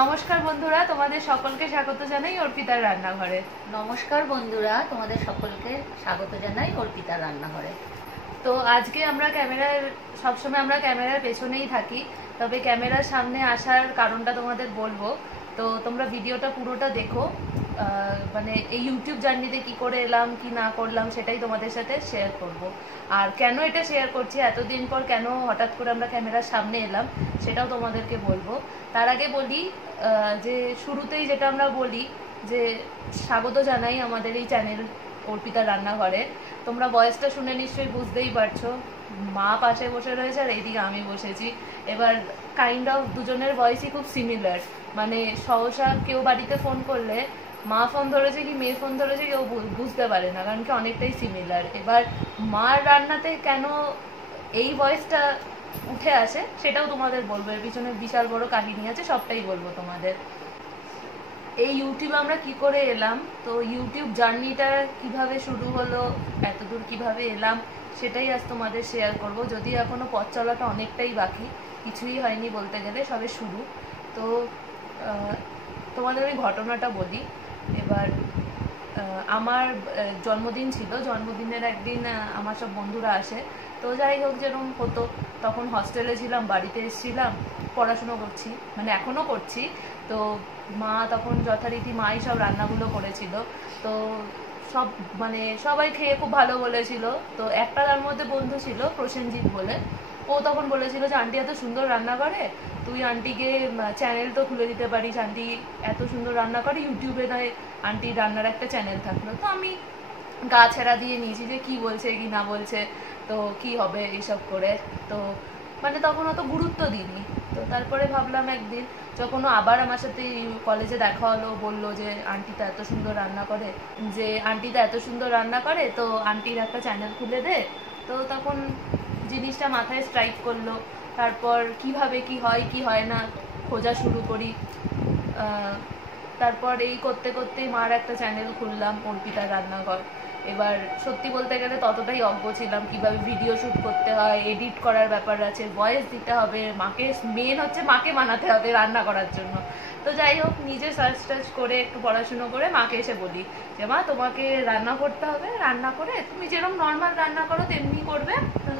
নমস্কার বন্ধুরা, তোমাদের সকলকে স্বাগত জানাই অর্পিতার রান্নাঘরে। নমস্কার বন্ধুরা, তোমাদের সকলকে স্বাগত জানাই অর্পিতার রান্নাঘরে। তো আজকে আমরা সবসময় আমরা ক্যামেরার পেছনেই থাকি, তবে ক্যামেরার সামনে আসার কারণটা তোমাদের বলবো। তো তোমরা ভিডিওটা পুরোটা দেখো, মানে এই ইউটিউব জার্নিতে কি করে এলাম কি না করলাম সেটাই তোমাদের সাথে শেয়ার করব। আর কেন এটা শেয়ার করছি, এতদিন পর কেন হঠাৎ করে আমরা ক্যামেরার সামনে এলাম সেটাও তোমাদেরকে বলবো। তার আগে বলি যে শুরুতেই যেটা আমরা বলি যে স্বাগত জানাই আমাদের এই চ্যানেল অর্পিতার রান্নাঘরে। তোমরা ভয়েসটা শুনে নিশ্চয়ই বুঝতেই পারছো, মা পাশে বসে রয়েছে আর এইদিকে আমি বসেছি। এবার কাইন্ড অফ দুজনের ভয়েসই খুব সিমিলার, মানে সহসা কেউ বাড়িতে ফোন করলে মা ফোন ধরেছে কি মেয়ে ফোন ধরেছে কেউ বুঝতে পারে না, কারণ কি অনেকটাই সিমিলার। এবার মার রান্নাতে কেন এই ভয়েসটা উঠে আসে সেটাও তোমাদের বলবো, এর পিছনে বিশাল বড় কাহিনী আছে, সবটাই বলবো তোমাদের। এই ইউটিউবে আমরা কি করে এলাম, তো ইউটিউব জার্নিটা কিভাবে শুরু হলো, এতদূর কিভাবে এলাম সেটাই আজ তোমাদের শেয়ার করব। যদিও এখনো পথ চলাটা অনেকটাই বাকি, কিছুই হয়নি বলতে গেলে, সবে শুরু। তো তোমাদের ওই ঘটনাটা বলি। এবার আমার জন্মদিন ছিল, জন্মদিনের একদিন আমার সব বন্ধুরা আসে। তো যাই হোক, যেরকম হতো, তখন হস্টেলে ছিলাম, বাড়িতে এসেছিলাম, পড়াশুনো করছি, মানে এখনও করছি। তো মা তখন যথারীতি মাই সব রান্নাগুলো করেছিল। তো সব মানে সবাই খেয়ে খুব ভালো বলেছিল। তো একটা তার মধ্যে বন্ধু ছিল প্রসেনজিৎ বলে, ও তখন বলেছিল যে আন্টি এত সুন্দর রান্না করে, তুই আন্টিকে চ্যানেল তো খুলে দিতে পারিস, আন্টি এত সুন্দর রান্না করে, ইউটিউবে নয় আন্টি রান্নার একটা চ্যানেল থাকলো। তো আমি গা ছেড়া দিয়ে নিয়েছি যে কি বলছে কি না বলছে, তো কি হবে এইসব করে। তো মানে তখন অত গুরুত্ব দিইনি। তো তারপরে ভাবলাম একদিন যখন ও আবার আমার সাথে কলেজে দেখা হলো, বললো যে আন্টিটা এত সুন্দর রান্না করে, তো আন্টির একটা চ্যানেল খুলে দে। তো তখন জিনিসটা মাথায় স্ট্রাইক করলো। তারপর কিভাবে কি হয় কি হয় না খোঁজা শুরু করি। তারপর এই করতে করতেই মার একটা চ্যানেল খুললাম, অর্পিতার রান্নাঘর। এবার সত্যি বলতে গেলে ততটাই অজ্ঞ ছিলাম কিভাবে ভিডিও শ্যুট করতে হয়, এডিট করার ব্যাপার আছে, ভয়েস দিতে হবে, মেন হচ্ছে মাকে মানাতে হবে রান্না করার জন্য। তো যাই হোক, নিজে সার্চ টার্চ করে একটু পড়াশুনো করে মাকে এসে বলি যে মা তোমাকে রান্না করতে হবে, রান্না করে তুমি যেরকম নর্মাল রান্না করো তেমনি করবে,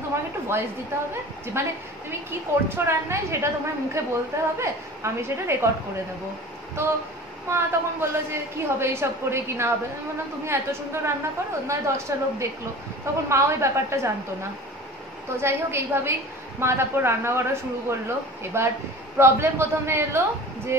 তোমাকে একটু ভয়েস দিতে হবে, যে মানে তুমি কি করছো রান্নায় সেটা তোমার মুখে বলতে হবে, আমি সেটা রেকর্ড করে নেবো। তো মা তখন বললো যে কি হবে এইসব করে, কি না হবে। আমি বললাম তুমি এত সুন্দর রান্না করো, নয় 10টা লোক দেখলো। তখন মা ওই ব্যাপারটা জানতো না। তো যাই হোক, এইভাবেই মা তারপর রান্না করা শুরু করলো। এবার প্রবলেম প্রথমে এলো যে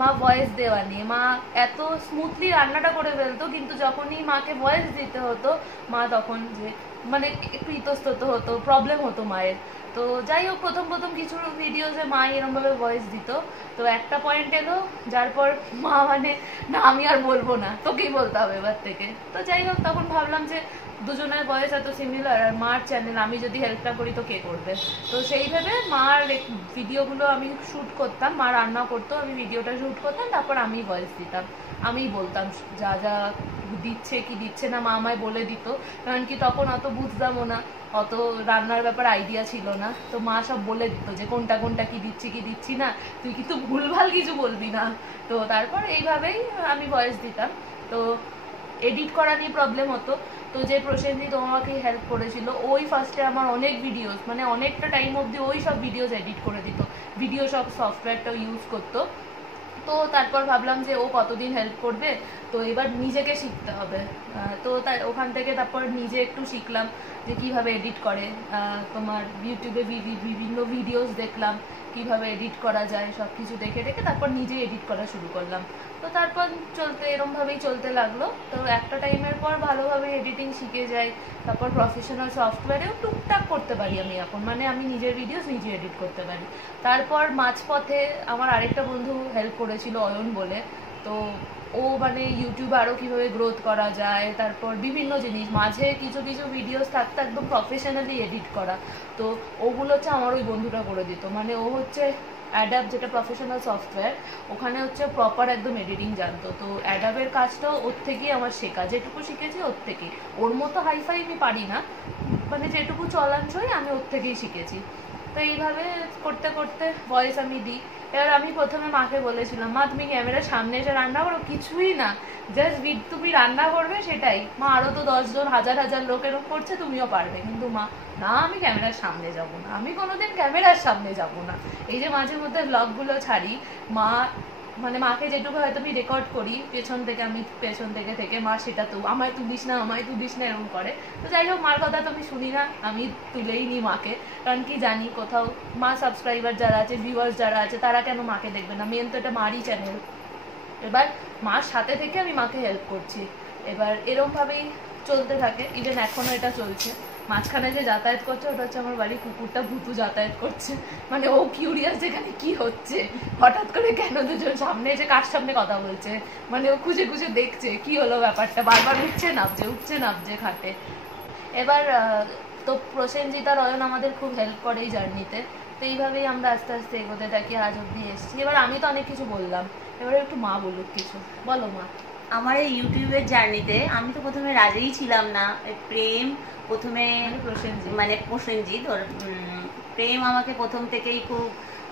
মা ভয়েস দেওয়া নিয়ে। মা এত স্মুথলি রান্নাটা করে ফেলতো, কিন্তু যখনই মাকে ভয়েস দিতে হতো মা তখন যে মানে একটু ইতস্তত হতো, প্রবলেম হতো মায়ের। তো যাই হোক, প্রথম প্রথম কিছু ভিডিওতে মা এরমভাবে ভয়েস দিত। তো একটা পয়েন্ট এলো যার পর মা মানে না আমি আর বলবো না, তোকেই বলতে হবে এবার থেকে। তো যাই হোক, তখন ভাবলাম যে দুজনের বয়স এত সিমিলার, আর মার চ্যানেল, আমি যদি হেল্পটা করি তো কে করবে। তো সেই ভেবে মার ভিডিওগুলো আমি শ্যুট করতাম, মা রান্না করতো, আমি ভিডিওটা শ্যুট করতাম, তারপর আমি ভয়েস দিতাম, আমিই বলতাম যা যা দিচ্ছে কি দিচ্ছে না, মা আমায় বলে দিত। কারণ কি তখন অত বুঝতামও না, অত রান্নার ব্যাপার আইডিয়া ছিল না। তো মা সব বলে দিত যে কোনটা কোনটা কি দিচ্ছি কি দিচ্ছি না, তুই কিন্তু ভুলভাল কিছু বলবি না। তো তারপর এইভাবেই আমি ভয়েস দিতাম। তো এডিট করা নিয়ে প্রবলেম হতো। তো যে প্রসেনজিৎ আমাকে হেল্প করেছিল, ওই ফার্স্টে আমার অনেক ভিডিওস, মানে অনেকটা টাইম অবধি ওই সব ভিডিওস এডিট করে দিত, ভিডিও সব সফটওয়্যারটাও ইউজ করতো। তো তারপর ভাবলাম যে ও কতদিন হেল্প করবে, তো এবার নিজেকে শিখতে হবে। তো তাই ওখান থেকে তারপর নিজে একটু শিখলাম যে কিভাবে এডিট করে। তোমার ইউটিউবে বিভিন্ন ভিডিওস দেখলাম কিভাবে এডিট করা যায়, সব কিছু দেখে দেখে তারপর নিজে এডিট করা শুরু করলাম। তো তারপর এরমভাবেই চলতে লাগলো। তো একটা টাইমের পর ভালোভাবে এডিটিং শিখে যাই। তারপর প্রফেশনাল সফটওয়্যারেও টুকটাক করতে পারি আমি এখন, মানে আমি নিজের ভিডিওস নিজে এডিট করতে পারি। তারপর মাঝপথে আমার আরেকটা বন্ধু হেল্প করেছিল, অয়ন বলে। তো ও মানে ইউটিউবে আরও কীভাবে গ্রোথ করা যায়, তারপর বিভিন্ন জিনিস, মাঝে কিছু কিছু ভিডিওস থাকতো একদম প্রফেশনালি এডিট করা। তো ওগুলো হচ্ছে আমার ওই বন্ধুটা করে দিত, মানে ও হচ্ছে অ্যাডাব, যেটা প্রফেশনাল সফটওয়্যার, ওখানে হচ্ছে প্রপার একদম এডিটিং জানতো। তো অ্যাডাবের কাজটাও ওর থেকেই আমার শেখা, যেটুকু শিখেছি ওর থেকেই। ওর মতো হাইফাই আমি পারি না, মানে যেটুকু চলাঞ্চই আমি ওর থেকেই শিখেছি। তো এইভাবে করতে করতে ভয়েস আমি দিই। এবার আমি প্রথমে মাকে বলেছিলাম, মা তুমি ক্যামেরার সামনে এসে রান্না করো, কিছুই না, জাস্ট তুমি রান্না করবে সেটাই। মা আরো তো 10 জন হাজার হাজার লোক এরকম করছে, তুমিও পারবে। কিন্তু মা, না আমি ক্যামেরার সামনে যাব না, আমি কোনোদিন ক্যামেরার সামনে যাব না। এই যে মাঝে মধ্যে ব্লগগুলো ছাড়ি, মা মানে মাকে যেটুকু হয়তো আমি রেকর্ড করি পেছন থেকে, আমি পেছন থেকে থেকে মা সেটা তো আমায় তুলিস না, আমায় তুলিস না এরকম করে। তো যাই হোক, মার কথা তো আমি শুনি না, আমি তুলেই নিই মাকে। কারণ কি জানি, কোথাও মা সাবস্ক্রাইবার যারা আছে, ভিউয়ার্স যারা আছে, তারা কেন মাকে দেখবে না? মেন তো এটা মারই চ্যানেল। এবার মার সাথে থেকে আমি মাকে হেল্প করছি। এবার এরমভাবেই চলতে থাকে, ইভেন এখনো এটা চলছে। মাঝখানে যে যাতায়াত করছে ওটা হচ্ছে আমার বাড়ির কুকুরটা, ভুতু যাতায়াত করছে। মানে ও কিউরিয়াস যেখানে কি হচ্ছে, হঠাৎ করে কেন দুজন সামনে এসে কার সামনে কথা বলছে, মানে ও খুঁজে খুঁজে দেখছে কি হলো ব্যাপারটা, বারবার উঠছে নামছে খাটে। এবার তো প্রসেনজিৎ আর অয়ন আমাদের খুব হেল্প করে এই জার্নিতে। তো এইভাবেই আমরা আস্তে আস্তে এগোতে থাকি, আজ অব্দি এসেছি। এবার আমি তো অনেক কিছু বললাম, এবারে একটু মা বলুক কিছু। বলো মা। আমার এই ইউটিউবের জার্নিতে আমি তো প্রথমে রাজেই ছিলাম না, প্রেম প্রথমে, মানে প্রসেনজিৎ ওর প্রেম আমাকে প্রথম থেকেই খুব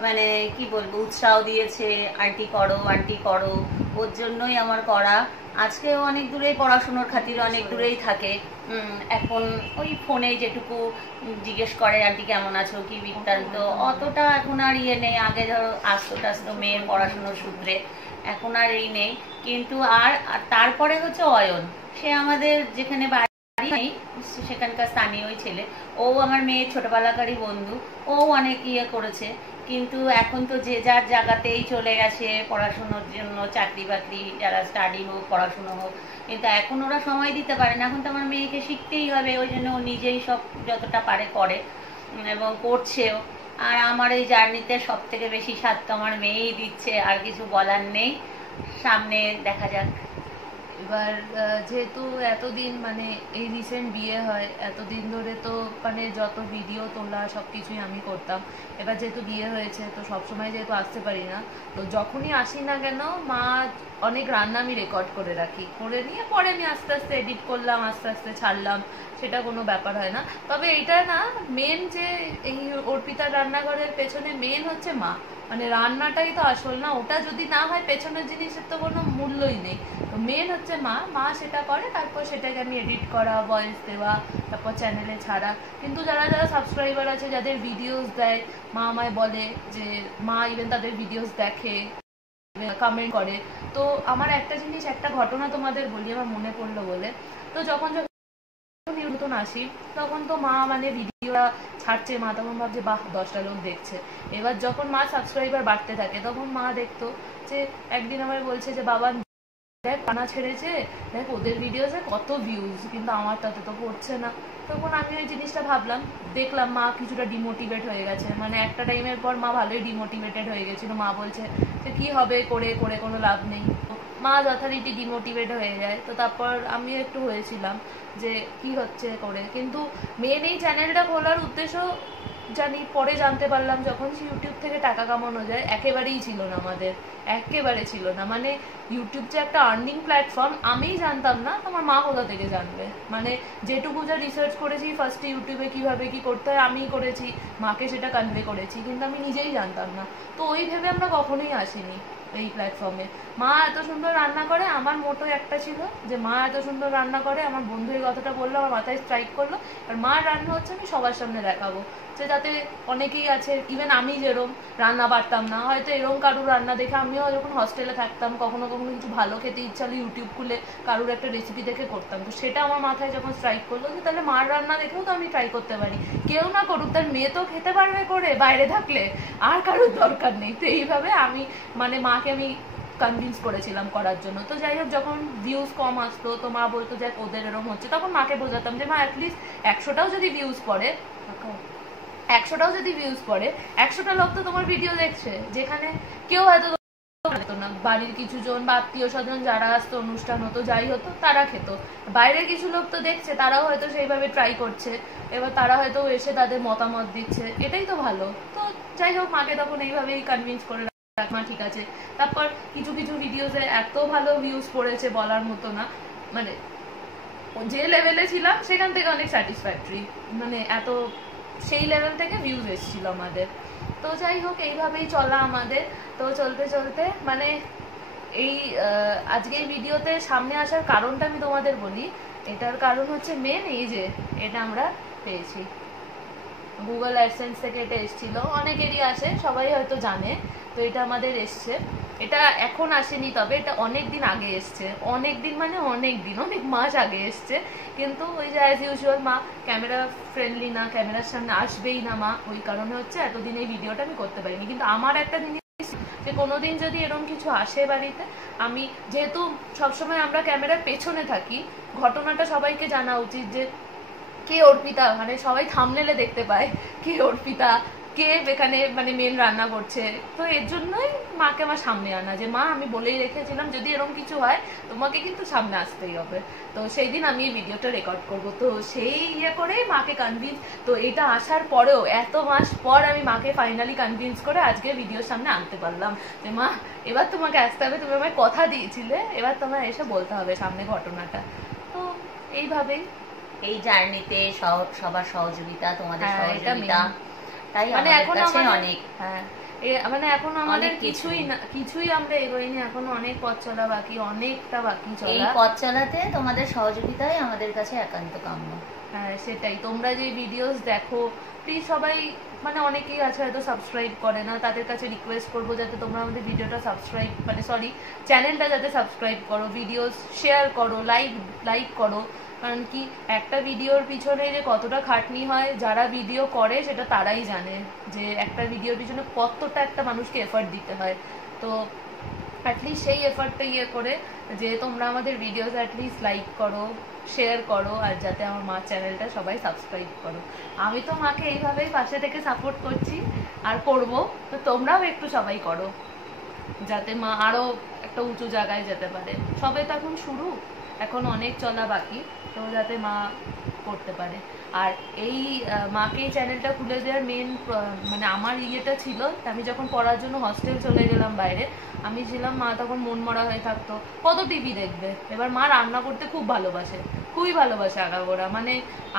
মানে কি বলবো উৎসাহ দিয়েছে, আন্টি করো আন্টি করো, ওর জন্যই আমার করা। আজকেও অনেক দূরেই পড়াশুনোর খাতিরে অনেক দূরেই থাকে। এখন ওই ফোনে যেটুকু জিজ্ঞেস করে আন্টি কেমন আছো কি বৃত্তান্ত, অতটা এখন আর ইয়ে নেই। আগে ধরো আসতো টাসতো মেয়ের পড়াশুনোর সূত্রে, এখন আর এই নেই। কিন্তু আর তারপরে হচ্ছে অয়ন, সে আমাদের যেখানে বাড়ি নেই সেখানকার স্থানীয় ছেলে। ও আমার মেয়ের ছোটবেলাকারই বন্ধু, ও অনেক ইয়ে করেছে। কিন্তু এখন তো যে যার জায়গাতেই চলে গেছে পড়াশুনোর জন্য, চাকরি বাকরি, যারা স্টাডি হোক পড়াশুনো হোক। কিন্তু এখন ওরা সময় দিতে পারে না, এখন তো আমার মেয়েকে শিখতেই হবে, ওই জন্য ও নিজেই সব যতটা পারে করে এবং করছেও। আর আমার এই জার্নিতে সব থেকে বেশি সাথ তো আমার মেয়েই দিচ্ছে, আর কিছু বলার নেই, সামনে দেখা যাক। এবার যেহেতু এতদিন মানে এই রিসেন্ট বিয়ে হয়, এতদিন ধরে তো মানে যত ভিডিও তোলা সব কিছুই আমি করতাম। এবার যেহেতু বিয়ে হয়েছে তো সবসময় যেহেতু আসতে পারি না, তো যখনই আসি না কেন মা অনেক রান্না আমি রেকর্ড করে রাখি, করে নিয়ে পরে আমি আস্তে আস্তে এডিট করলাম, আস্তে আস্তে ছাড়লাম, সেটা কোনো ব্যাপার হয় না। তবে এইটা না, মেন যে এই অর্পিতার রান্নাঘরের পেছনে মেন হচ্ছে মা, মানে রান্নাটাই তো আসল না, ওটা যদি না হয় পেছনের জিনিসের তো কোনো মূল্যই নেই। তো মেন হচ্ছে মা সেটা করে, তারপর সেটাকে আমি এডিট করা, ভয়েস দেওয়া, তারপর চ্যানেলে ছাড়া। কিন্তু যারা যারা সাবস্ক্রাইবার আছে, যাদের ভিডিওস দেয়, মা আমায় বলে যে মা ইভেন তাদের ভিডিওস দেখে, কমেন্ট করে। তো আমার একটা জিনিস, একটা ঘটনা তোমাদের বলি, আমার মনে পড়লো বলে। তো যখন নতুন আসি তখন তো মা মানে ভিডিওটা ছাড়ছে, মা তখন ভাবছে বাহ 10টা লোক দেখছে। এবার যখন মা সাবস্ক্রাইবার বাড়তে থাকে তখন মা দেখতো যে একদিন আমায় বলছে যে বাবা দেখ কানা ছেড়েছে, দেখ ওদের ভিডিওতে কত ভিউজ, কিন্তু আমার তাতে তো পড়ছে না। তখন আমি ওই জিনিসটা ভাবলাম, দেখলাম মা কিছুটা ডিমোটিভেট হয়ে গেছে, মানে একটা টাইমের পর মা ভালোই ডিমোটিভেটেড হয়ে গেছিল। মা বলছে যে কি হবে, করে করে কোনো লাভ নেই। মা যথারীতি ডিমোটিভেট হয়ে যায়। তো তারপর আমিও একটু হয়েছিলাম যে কি হচ্ছে করে। কিন্তু মেন এই চ্যানেলটা খোলার উদ্দেশ্য জানি, পরে জানতে পারলাম যখন ইউটিউব থেকে টাকা কামানো যায়, একেবারেই ছিল না আমাদের, একেবারে ছিল না। মানে ইউটিউব যে একটা আর্নিং প্ল্যাটফর্ম আমিই জানতাম না, তোমার মা কোথা থেকে জানবে? মানে যেটুকু যা রিসার্চ করেছি ফার্স্টে ইউটিউবে কিভাবে কি করতে হয় আমিই করেছি, মাকে সেটা কনভে করেছি, কিন্তু আমি নিজেই জানতাম না। তো ওই ভেবে আমরা কখনোই আসিনি এই প্ল্যাটফর্মে। মা এত সুন্দর রান্না করে, আমার মোটো একটা ছিল যে মা এত সুন্দর রান্না করে, আমার বন্ধু এই কথাটা বললো, আমার মাথায় স্ট্রাইক করলো। আর মার রান্না হচ্ছে আমি সবার সামনে দেখাবো, যে যাতে অনেকেই আছে, ইভেন আমি যেরকম রান্না পারতাম না, হয়তো এরকম কারুর রান্না দেখে আমিও যখন হস্টেলে থাকতাম কখনো কখনো কিছু ভালো খেতে ইচ্ছা হলে ইউটিউব খুলে কারুর একটা রেসিপি দেখে করতাম। তো সেটা আমার মাথায় যখন স্ট্রাইক করলো যে তাহলে মার রান্না দেখেও তো আমি ট্রাই করতে পারি, কেউ না করুক, তার মেয়ে তো খেতে পারবে করে বাইরে থাকলে, আর কারোর দরকার নেই। তো এইভাবে আমি মানে মাকে আমি কনভিন্স করেছিলাম করার জন্য। তো যাই হোক, যখন ভিউজ কম আসতো তো মা বলতো যে ওদের এরকম হচ্ছে, তখন মাকে বোঝাতাম যে মা অ্যাটলিস্ট 100টাও যদি ভিউজ পড়ে, 100টা লোক তো তোমার ভিডিও দেখছে, যেখানে কেউ হয়তো না, বাড়ির কিছু জন বা আত্মীয় স্বজন যারা আসতো, অনুষ্ঠান হতো যাই হতো তারা খেত, বাইরের কিছু লোক তো দেখছে, তারাও হয়তো সেইভাবে ট্রাই করছে, এবার তারা হয়তো এসে তাদের মতামত দিচ্ছে, এটাই তো ভালো। তো যাই হোক, মাকে তখন এইভাবেই কনভিন্স করে মা ঠিক আছে। তারপর কিছু কিছু ভিডিওতে এত ভালো ভিউজ পড়েছে বলার মতো না, মানে যে লেভেলে ছিলাম সেখান থেকে অনেক স্যাটিসফ্যাক্টরি, মানে এত সেই লেভেল থেকে ভিউজ এসেছিল আমাদের। তো যাই হোক, এইভাবেই চলা আমাদের। তো চলতে চলতে মানে এই আজকে এই ভিডিওতে সামনে আসার কারণটা আমি তোমাদের বলি। এটার কারণ হচ্ছে মেন এই যে এটা আমরা পেয়েছি গুগল অ্যাডসেন্স থেকে, এটা এসেছিল, অনেকেরই আসে, সবাই হয়তো জানে। তো এটা আমাদের এসছে, এটা এখন আসেনি, তবে এটা অনেক দিন আগে এসছে, অনেক দিন মানে অনেক দিন, অনেক মাস আগে এসছে। কিন্তু ওই যে অ্যাজ ইউজুয়াল মা ক্যামেরা ফ্রেন্ডলি না, ক্যামেরার সামনে আসবেই না মা, ওই কারণে হচ্ছে এতদিন এই ভিডিওটা আমি করতে পারিনি। কিন্তু আমার একটা জিনিস যে কোনোদিন যদি এরকম কিছু আসে বাড়িতে, আমি যেহেতু সবসময় আমরা ক্যামেরার পেছনে থাকি, ঘটনাটা সবাইকে জানা উচিত যে কে অর্পিতা, মানে সবাই থাম্বনেলে দেখতে পায় কে অর্পিতা, কে এখানে মানে মেন রান্না করছে। তো এর জন্যই মাকে আমার সামনে আনা, যে মা আমি বলেই রেখেছিলাম যদি এরকম কিছু হয় তোমাকে কিন্তু সামনে আসতেই হবে। তো সেই দিন আমি এই ভিডিওটা রেকর্ড করব। তো সেই ইয়ে করে মাকে কনভিন্স, তো এটা আসার পরেও এত মাস পর আমি মাকে ফাইনালি কনভিন্স করে আজকে ভিডিওর সামনে আনতে পারলাম যে মা এবার তোমাকে আসতে হবে, তুমি আমায় কথা দিয়েছিলে, এবার তোমায় এসে বলতে হবে সামনে ঘটনাটা। তো এইভাবেই এই জার্নিতে সবার সহযোগিতা, তোমাদের সহযোগিতা, তাই মানে এখন অনেক, হ্যাঁ মানে এখন আমাদের কিছুই আমরা এগোইনি, এখনো অনেক পথ চলা বাকি, অনেকটা বাকি চলা। এই পথ চলাতে তোমাদের সহযোগিতাই আমাদের কাছে একান্ত কাম্য। হ্যাঁ সেটাই, তোমরা যে ভিডিওস দেখো প্লিজ সবাই, মানে অনেকেই আছে হয়তো সাবস্ক্রাইব করে না, তাদের কাছে রিকোয়েস্ট করবো যাতে তোমরা আমাদের ভিডিওটা সাবস্ক্রাইব, মানে সরি চ্যানেলটা যাতে সাবস্ক্রাইব করো, ভিডিওস শেয়ার করো, লাইক করো। কারণ কি একটা ভিডিওর পিছনে যে কতটা খাটনি হয়, যারা ভিডিও করে সেটা তারাই জানে যে একটা ভিডিওর পিছনে কতটা একটা মানুষকে এফর্ট দিতে হয়। তো অ্যাটলিস্ট সেই এফর্টটা ইয়ে করে যে তোমরা আমাদের ভিডিওস অ্যাটলিস্ট লাইক করো, শেয়ার করো, আর যাতে আমার মা চ্যানেলটা সবাই সাবস্ক্রাইব করো। আমি তো মাকে এইভাবেই পাশে থেকে সাপোর্ট করছি আর করব, তো তোমরাও একটু সবাই করো যাতে মা আরও একটা উঁচু জায়গায় যেতে পারে। সবে তো এখন শুরু, এখন অনেক চলা বাকি, তো যাতে মা করতে পারে। আর এই মাকে এই চ্যানেলটা খুলে দেওয়ার মেন মানে আমার ইয়েটা ছিল, আমি যখন পড়ার জন্য হস্টেল চলে গেলাম বাইরে, আমি ছিলাম, মা তখন মন মরা হয়ে থাকতো, কত টিভি দেখবে। এবার মা রান্না করতে খুব ভালোবাসে, খুবই ভালোবাসে আগাগোড়া। মানে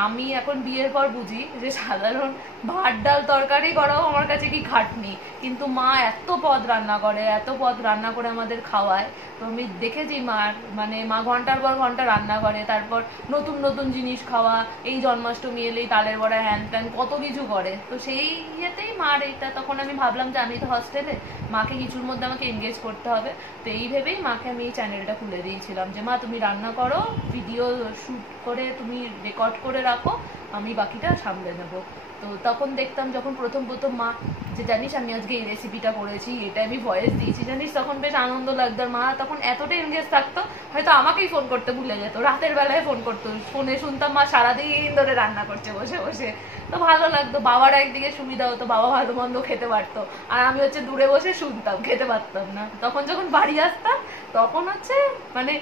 আমি এখন বিয়ের পর বুঝি যে সাধারণ ভাত ডাল তরকারি করাও আমার কাছে কি খাটনি, কিন্তু মা এত পদ রান্না করে, এত পদ রান্না করে আমাদের খাওয়ায়। তো আমি দেখেছি মার, মানে মা ঘন্টার পর ঘন্টা রান্না করে, তারপর নতুন নতুন জিনিস খাওয়া, এই জন্মাষ্টমী এলেই তালের বড়া হ্যান ত্যান কত কিছু করে। তো সেই ইয়েতেই মার এইটা, তখন আমি ভাবলাম যে আমি তো হস্টেলে, মাকে কিছুর মধ্যে আমাকে এনগেজ করতে হবে। তো এই ভেবেই মাকে আমি এই চ্যানেলটা খুলে দিয়েছিলাম যে মা তুমি রান্না করো, ভিডিও শ্যুট করে তুমি রেকর্ড করে রাখো, আমি বাকিটা সামলে নেবো। তো তখন দেখতাম যখন প্রথম মা যে জানিস আমি আজকে এই রেসিপিটা করেছি, এটা আমি ভয়েস দিয়েছি জানিস, তখন বেশ আনন্দ লাগতো। মা তখন এতটাই এনগেজ থাকতো, হয়তো আমাকেই ফোন করতে ভুলে যেত, রাতের বেলায় ফোন করতো, ফোনে শুনতাম মা সারাদিন ধরে রান্না করছে বসে বসে। তো ভালো লাগতো, বাবার একদিকে সুবিধা হতো, বাবা ভালো মন্দ খেতে পারতো, আর আমি হচ্ছে দূরে বসে শুনতাম, খেতে পারতাম না। তখন যখন বাড়ি আসতাম তখন হচ্ছে মানে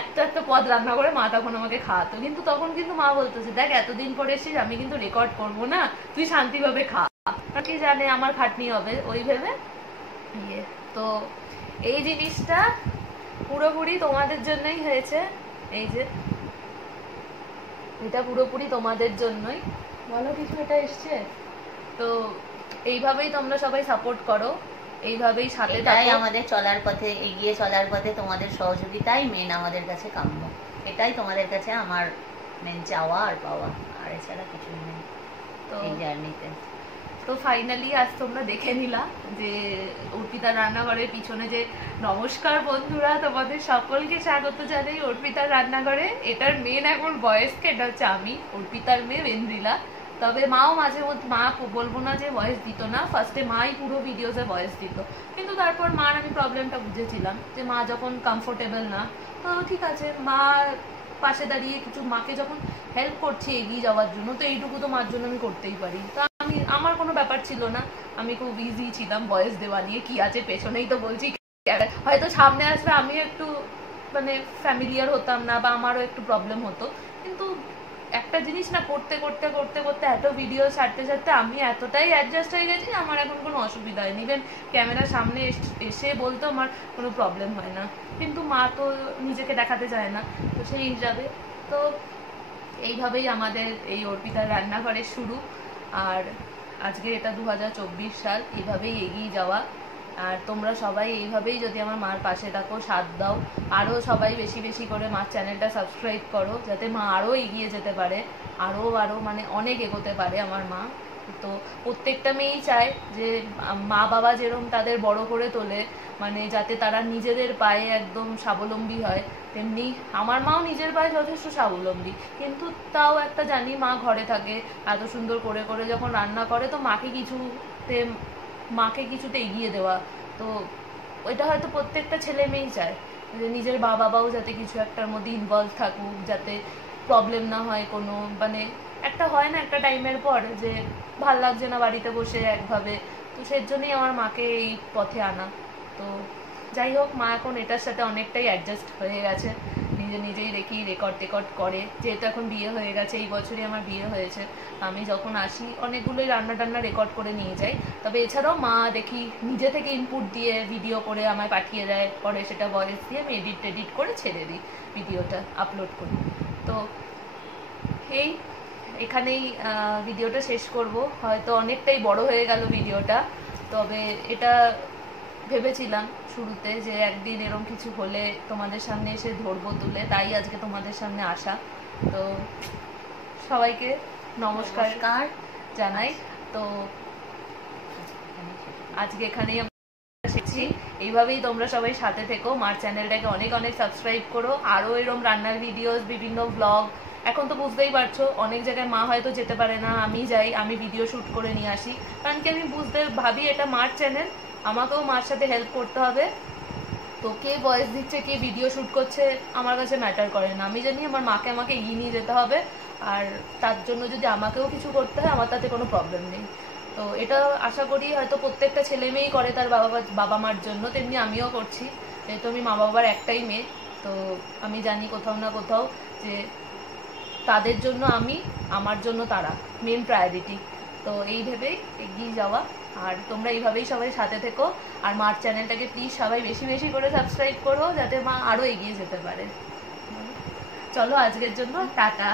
একটা একটা পদ রান্না করে মা তখন আমাকে খাওয়াতো। কিন্তু তখন কিন্তু মা বলতো যে দেখ এতদিন পরে এসেছিস, আমি কিন্তু রেকর্ড করবো না, তুই শান্তিভাবে খা, কি জানে আমার খাটনি হবে ওই ভেবে ইয়ে। তো এই জিনিসটা পুরোপুরি তোমাদের জন্যই হয়েছে, এই যে এটা পুরোপুরি তোমাদের জন্যই। বলো কিছু, এটা এসছে তো এইভাবেই তোমরা সবাই সাপোর্ট করো, এইভাবেই সাথে থাকো। আমাদের চলার পথে, এগিয়ে চলার পথে তোমাদের সহযোগিতাই মেন আমাদের কাছে কাম্য। এটাই তোমাদের কাছে আমার মেন চাওয়া আর পাওয়া, আর এছাড়া কিছু নেই তো এই জার্নিতে। তো ফাইনালি আজ তোমরা দেখে নিলা যে অর্পিতার রান্নাঘরের পিছনে যে, নমস্কার বন্ধুরা, তোমাদের সকলকে স্বাগত জানাই অর্পিতার রান্নাঘরে। এটার মেন এখন ভয়েসকে, এটা হচ্ছে আমি, অর্পিতার মেয়ে বেন্দ্রিলা। তবে মাও মাঝে মধ্যে, মা বলবো না যে ভয়েস দিত না, ফার্স্টে মাই পুরো ভিডিওতে ভয়েস দিত, কিন্তু তারপর মার আমি প্রবলেমটা বুঝেছিলাম যে মা যখন কমফোর্টেবল না, তো ঠিক আছে মা পাশে দাঁড়িয়ে কিছু, মাকে যখন হেল্প করছি এগিয়ে যাওয়ার জন্য, তো এইটুকু তো মার জন্য আমি করতেই পারি। তো আমি, আমার কোনো ব্যাপার ছিল না, আমি খুব ইজি ছিলাম ভয়েস দেওয়া নিয়ে, কি আছে পেছনেই তো বলছি, হয়তো সামনে আসলে আমি একটু মানে ফ্যামিলিয়ার হতাম না, বা আমারও একটু প্রবলেম হতো। কিন্তু একটা জিনিস না, করতে করতে করতে করতে এত ভিডিও ছাড়তে ছাড়তে আমি এতটাই অ্যাডজাস্ট হয়ে গেছি, আমার এখন কোনো অসুবিধা হয়নি। ইভেন ক্যামেরার সামনে এসে বলতেও আমার কোনো প্রবলেম হয় না। কিন্তু মা তো নিজেকে দেখাতে চায় না, তো সেই হিসাবে তো এইভাবেই আমাদের এই অর্পিতার রান্নাঘরের শুরু। আর আজকে এটা 2024 সাল, এইভাবেই এগিয়ে যাওয়া। আর তোমরা সবাই এইভাবেই যদি আমার মার পাশে থাকো, সাথ দাও, আরও সবাই বেশি বেশি করে মার চ্যানেলটা সাবস্ক্রাইব করো, যাতে মা আরও এগিয়ে যেতে পারে, আরও মানে অনেক এগোতে পারে আমার মা। তো প্রত্যেকটা মেয়েই চায় যে মা বাবা যেরকম তাদের বড় করে তোলে, মানে যাতে তারা নিজেদের পায়ে একদম স্বাবলম্বী হয়, তেমনি আমার মাও নিজের পায়ে যথেষ্ট স্বাবলম্বী, কিন্তু তাও একটা জানি মা ঘরে থাকে, এত সুন্দর করে করে যখন রান্না করে, তো মাকে কিছুতে এগিয়ে দেওয়া। তো ওইটা হয়তো প্রত্যেকটা ছেলে মেয়েই চায় যে নিজের বাবাও যাতে কিছু একটার মধ্যে ইনভলভ থাকুক, যাতে প্রবলেম না হয় কোনো, মানে একটা হয় না একটা টাইমের পর যে ভাল লাগছে না বাড়িতে বসে একভাবে, তো সেই জন্যই আমার মাকে এই পথে আনা। তো যাই হোক, মা এখন এটার সাথে অনেকটাই অ্যাডজাস্ট হয়ে গেছে, নিজেই দেখি রেকর্ড করে, যেহেতু এখন বিয়ে হয়ে গেছে, এই বছরই আমার বিয়ে হয়েছে। আমি যখন আসি অনেকগুলোই রান্না টান্না রেকর্ড করে নিয়ে যাই, তবে এছাড়াও মা দেখি নিজে থেকে ইনপুট দিয়ে ভিডিও করে আমায় পাঠিয়ে দেয়, পরে সেটা ভয়েস দিয়ে আমি এডিট করে ছেড়ে দিই, ভিডিওটা আপলোড করি। তো এই এখানেই ভিডিওটা শেষ করব, হয়তো অনেকটাই বড় হয়ে গেল ভিডিওটা, তবে এটা ভেবেছিলাম শুরুতে যে একদিন এরকম কিছু হলে তোমাদের সামনে এসে ধরবো তুলে, তাই আজকে তোমাদের সামনে আসা। তো সবাইকে নমস্কার জানাই। তো আজকে এখানেই শিখছি, এইভাবেই তোমরা সবাই সাথে থেকো, মার চ্যানেলটাকে অনেক অনেক সাবস্ক্রাইব করো, আরও এরকম রান্নার ভিডিওস, বিভিন্ন ব্লগ, এখন তো বুঝতেই পারছো অনেক জায়গায় মা হয়তো যেতে পারে না, আমি যাই, আমি ভিডিও শ্যুট করে নিয়ে আসি, কারণ কি আমি ভাবি এটা মার চ্যানেল, আমাকেও মার সাথে হেল্প করতে হবে। তো কে ভয়েস দিচ্ছে, কে ভিডিও শ্যুট করছে, আমার কাছে ম্যাটার করে না, আমি জানি আমার মাকে আমাকে এগিয়ে নিয়ে যেতে হবে, আর তার জন্য যদি আমাকেও কিছু করতে হয় আমার তাতে কোনো প্রবলেম নেই। তো এটা আশা করি হয়তো প্রত্যেকটা ছেলে মেয়েই করে তার বাবা মার জন্য, তেমনি আমিও করছি, যেহেতু আমি মা বাবার একটাই মেয়ে। তো আমি জানি কোথাও না কোথাও যে তাদের জন্য আমি, আমার জন্য তারা মেন প্রায়োরিটি। তো এই ভেবেই এগিয়ে যাওয়া, আর তোমরা এইভাবেই সবাই সাথে থেকো, আর মার চ্যানেলটাকে প্লিজ সবাই বেশি বেশি করে সাবস্ক্রাইব করো, যাতে মা আরও এগিয়ে যেতে পারে। চলো আজকের জন্য টাটা।